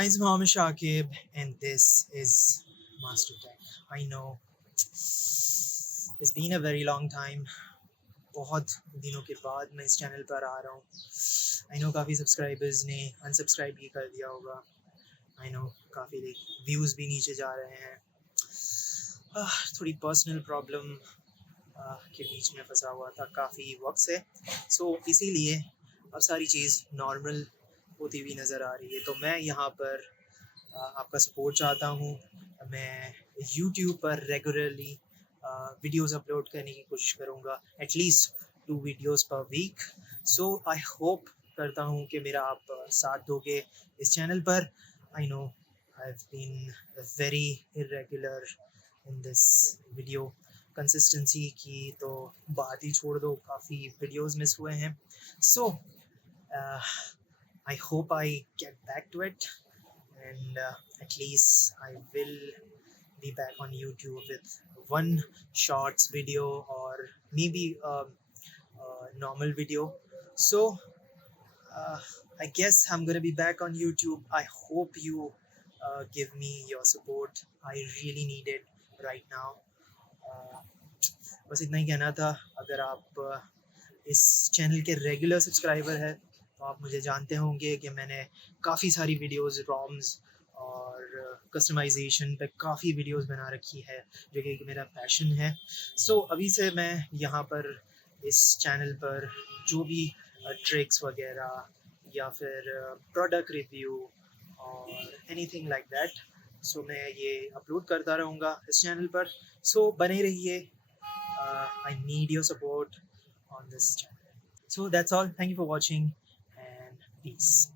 My name is Mohammed Shakib, and this is Master Tech. I know it's been a very long time. बहुत दिनों के बाद मैं इस चैनल पर आ रहा हूँ. आई नो काफ़ी सब्सक्राइबर्स ने अनसब्सक्राइब भी कर दिया होगा. आई नो काफ़ी व्यूज़ भी नीचे जा रहे हैं. थोड़ी पर्सनल प्रॉब्लम के बीच में फंसा हुआ था काफ़ी वक्त से. सो इसीलिए अब सारी चीज़ नॉर्मल होती हुई नज़र आ रही है. तो मैं यहाँ पर आपका सपोर्ट चाहता हूँ. मैं यूट्यूब पर रेगुलरली वीडियोस अपलोड करने की कोशिश करूँगा, एटलीस्ट 2 वीडियोस पर वीक. सो आई होप करता हूँ कि मेरा आप साथ दोगे इस चैनल पर. I know I have been very irregular in this video. Consistency की तो बात ही छोड़ दो, काफ़ी वीडियोस मिस हुए हैं. So I hope I get back to it, and at least I will be back on YouTube with one shorts video or maybe a normal video. So uh, I guess I'm gonna be back on YouTube. I hope you give me your support. I really need it right now. uh, बस इतना ही कहना था. अगर आप इस channel के regular subscriber हैं तो आप मुझे जानते होंगे कि मैंने काफ़ी सारी वीडियोस रॉम्स और कस्टमाइजेशन पे काफ़ी वीडियोस बना रखी है, जो कि मेरा पैशन है. सो अभी से मैं यहाँ पर इस चैनल पर जो भी ट्रिक्स वगैरह या फिर प्रोडक्ट रिव्यू और एनीथिंग लाइक दैट, सो मैं ये अपलोड करता रहूँगा इस चैनल पर. सो बने रहिए. I need your support on this channel. So that's all. Thank you for watching and peace.